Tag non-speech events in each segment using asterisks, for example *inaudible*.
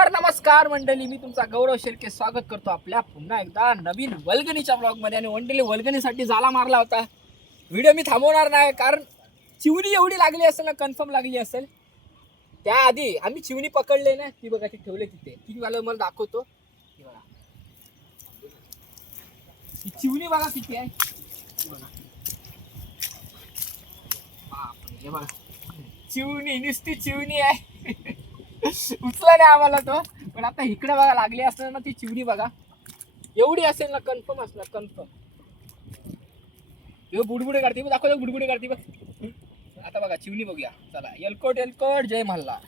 तर नमस्कार मंडळी. मी तुमचा गौरव शेळके स्वागत करतो आपल्या पुन्हा एकदा नवीन वल्गणीच्या ब्लॉगमध्ये आणि वंडली वल्गणीसाठी जाला मारला होता. व्हिडिओ मी थांबवणार नाही कारण चिवणी एवढी लागली असेल ना कन्फर्म लागली असेल. त्याआधी आम्ही चिवणी पकडले ना ती बघा ती ठेवले तिथे. ती मला मला दाखवतो. ती बघा. ही चिवणी बघा किती आहे. बघा. चिवणी नुसती चिवणी आहे. *laughs* उचला नाही आम्हाला तो. पण आता इकडे बघा लागली असणार ना ती चिवडी बघा. एवढी असेल ना कन्फर्म असणार कन्फर्म यो बुडबुडे काढते बघ, दाखव बुडबुडे काढते बघ. आता बघा चिवणी बघूया. चला एलकोट एलकोट जय मल्ला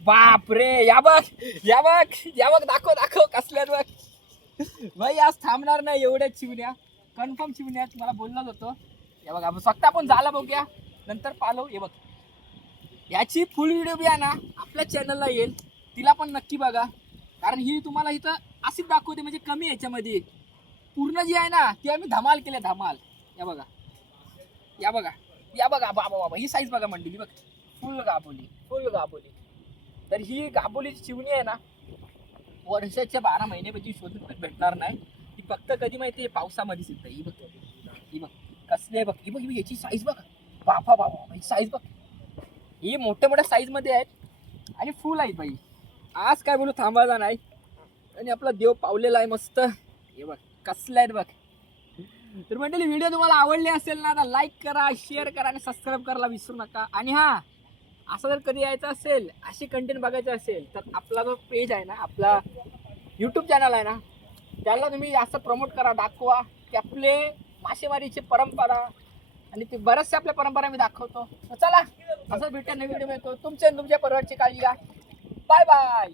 बाप रे या बघ या बघ या बघ दाखव दाखव कसल्यात बघ. भाई आज थांबणार नाही एवढ्या चिवण्या. कन्फर्म चिवण्या तुम्हाला बोललाच होतो. या बघा स्वतः आपण झाला बघूया. नंतर पालो हे बघ. याची फुल व्हिडिओ बी आहे ना आपल्या चॅनलला येईल. तिला पण नक्की बघा. कारण ही तुम्हाला इथं अशीच दाखवते म्हणजे कमी याच्यामध्ये. पूर्ण जी आहे ना ती आम्ही धमाल केल्या धमाल. या बघा. या बघा. या बघा बाबा बाबा ही साईज बघा मंडळी बघ. फुल गाबोली फुल गाबोली. तर ही गाबोलीची चिवणी आहे ना वर्षाच्या बारा महिन्यापैकी शोधून पण भेटणार नाही. ती फक्त कधी माहिती आहे? पावसामध्येच येतं ही बघ. ही बघ. कसली आहे बघ. ही बघ ही बघ, याची साईज बघ. बाबा बाबा, ही साईज बघ. ही मोठ्या मोठ्या साईजमध्ये आहेत. आणि फुल आहेत बाई. आज काय बोलू थांबायचा नाही. आणि आपला देव पावलेला आहे मस्त. हे बघ कसलं आहेत बघ. तर मंडळी व्हिडिओ तुम्हाला आवडले असेल ना तर लाईक करा शेअर करा आणि सबस्क्राईब करायला विसरू नका. आणि हां असं जर कधी यायचं असेल असे कंटेंट बघायचे असेल तर आपला जो पेज आहे ना आपला यूट्यूब चॅनल आहे ना त्याला तुम्ही जास्त प्रमोट करा दाखवा की आपले मासेमारीची परंपरा आणि ते बऱ्याचशा आपल्या परंपरा मी दाखवतो. चला असं भेटूया नवीन व्हिडिओ मिळतो तुमच्या तुमच्या परिवारची काळजी घ्या. Bye bye